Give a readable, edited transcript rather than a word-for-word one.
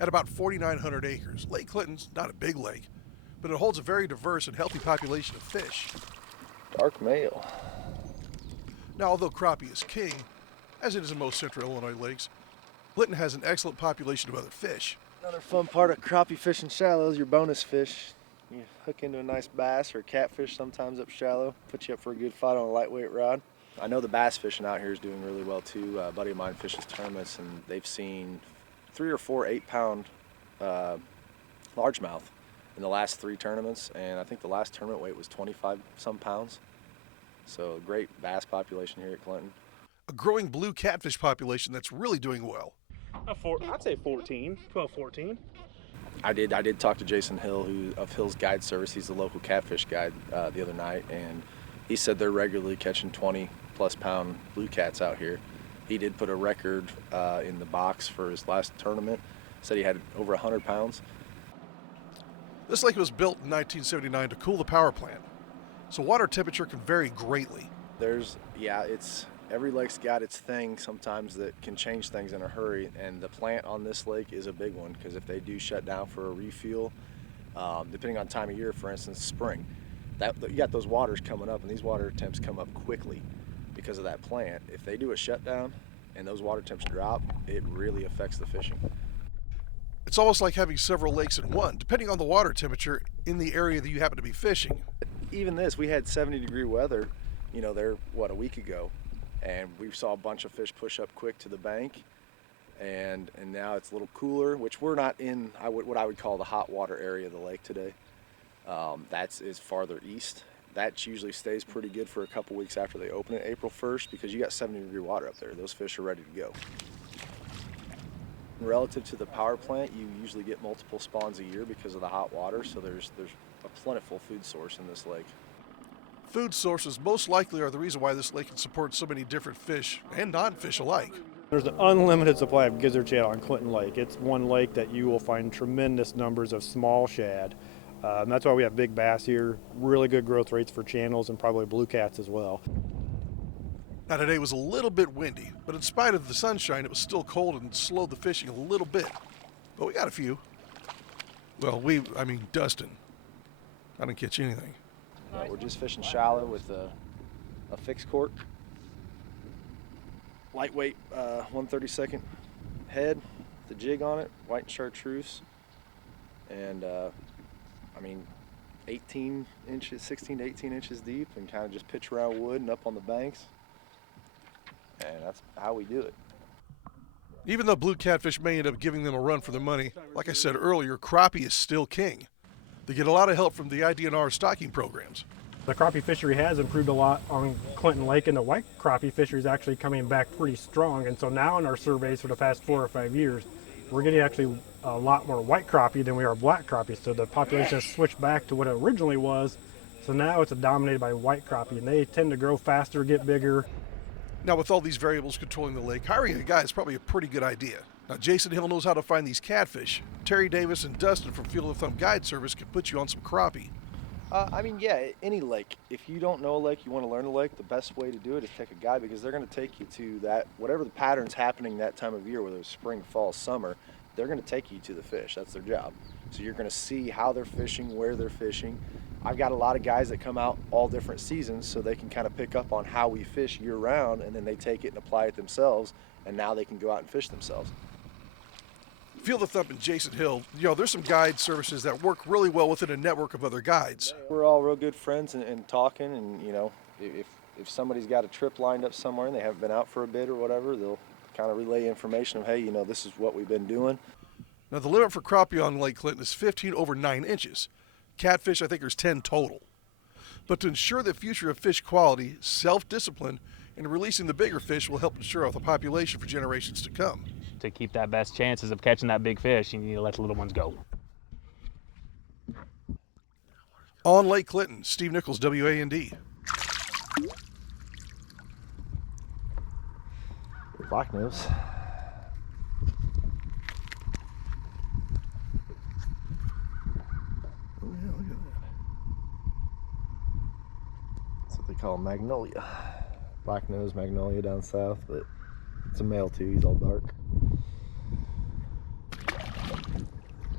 At about 4,900 acres, Lake Clinton's not a big lake, but it holds a very diverse and healthy population of fish. Dark male. Now, although crappie is king, as it is in most central Illinois lakes, Clinton has an excellent population of other fish. Another fun part of crappie fishing shallow is your bonus fish. You hook into a nice bass or catfish sometimes up shallow, put you up for a good fight on a lightweight rod. I know the bass fishing out here is doing really well too. A buddy of mine fishes tournaments and they've seen 3 or 4 8-pound largemouth in the last 3 tournaments, and I think the last tournament weight was 25 some pounds. So a great bass population here at Clinton. A growing blue catfish population that's really doing well. I'd say 14, 12, 14. I did talk to Jason Hill, of Hill's Guide Service. He's the local catfish guide the other night, and he said they're regularly catching 20+ pound blue cats out here. He did put a record in the box for his last tournament. Said he had over 100 pounds. This lake was built in 1979 to cool the power plant, so water temperature can vary greatly. Every lake's got its thing sometimes that can change things in a hurry, and the plant on this lake is a big one, because if they do shut down for a refuel, depending on time of year, for instance, spring, you got those waters coming up, and these water temps come up quickly because of that plant. If they do a shutdown and those water temps drop, it really affects the fishing. It's almost like having several lakes in one, depending on the water temperature in the area that you happen to be fishing. Even this, we had 70-degree weather, a week ago, and we saw a bunch of fish push up quick to the bank, and now it's a little cooler, which we're not in what I would call the hot water area of the lake today. That is farther east. That usually stays pretty good for a couple weeks after they open it, April 1st, because you got 70-degree water up there. Those fish are ready to go. Relative to the power plant, you usually get multiple spawns a year because of the hot water, so there's a plentiful food source in this lake. Food sources most likely are the reason why this lake can support so many different fish and non-fish alike. There's an unlimited supply of gizzard shad on Clinton Lake. It's one lake that you will find tremendous numbers of small shad. That's why we have big bass here, really good growth rates for channels and probably blue cats as well. Now today was a little bit windy, but in spite of the sunshine, it was still cold and slowed the fishing a little bit. But we got a few. Well, Dustin. I didn't catch anything. We're just fishing shallow with a fixed cork. Lightweight 1/32 head, the jig on it, white and chartreuse. And 16 to 18 inches deep, and kind of just pitch around wood and up on the banks. And that's how we do it. Even though blue catfish may end up giving them a run for their money, like I said earlier, crappie is still king. They get a lot of help from the IDNR stocking programs. The crappie fishery has improved a lot on Clinton Lake, and the white crappie fishery is actually coming back pretty strong. And so now in our surveys for the past 4 or 5 years, we're getting actually a lot more white crappie than we are black crappie. So the population has switched back to what it originally was. So now it's dominated by white crappie, and they tend to grow faster, get bigger. Now, with all these variables controlling the lake, hiring a guide is probably a pretty good idea. Now, Jason Hill knows how to find these catfish. Terry Davis and Dustin from Field of Thumb Guide Service can put you on some crappie. Any lake. If you don't know a lake, you want to learn a lake, the best way to do it is take a guide, because they're going to take you to that, whatever the pattern's happening that time of year, whether it's spring, fall, summer, they're going to take you to the fish. That's their job. So you're going to see how they're fishing, where they're fishing. I've got a lot of guys that come out all different seasons, so they can kind of pick up on how we fish year round, and then they take it and apply it themselves, and now they can go out and fish themselves. Field of Thumb and Jason Hill, there's some guide services that work really well within a network of other guides. We're all real good friends and talking, and if somebody's got a trip lined up somewhere and they haven't been out for a bit or whatever, they'll kind of relay information of, hey, this is what we've been doing. Now, the limit for crappie on Lake Clinton is 15 over 9 inches. Catfish, I think there's 10 total. But to ensure the future of fish quality, self-discipline, and releasing the bigger fish will help ensure the population for generations to come. To keep that best chances of catching that big fish, you need to let the little ones go. On Lake Clinton, Steve Nichols, WAND. Black nose. That's what they call magnolia. Black nose magnolia down south, but it's a male too, he's all dark.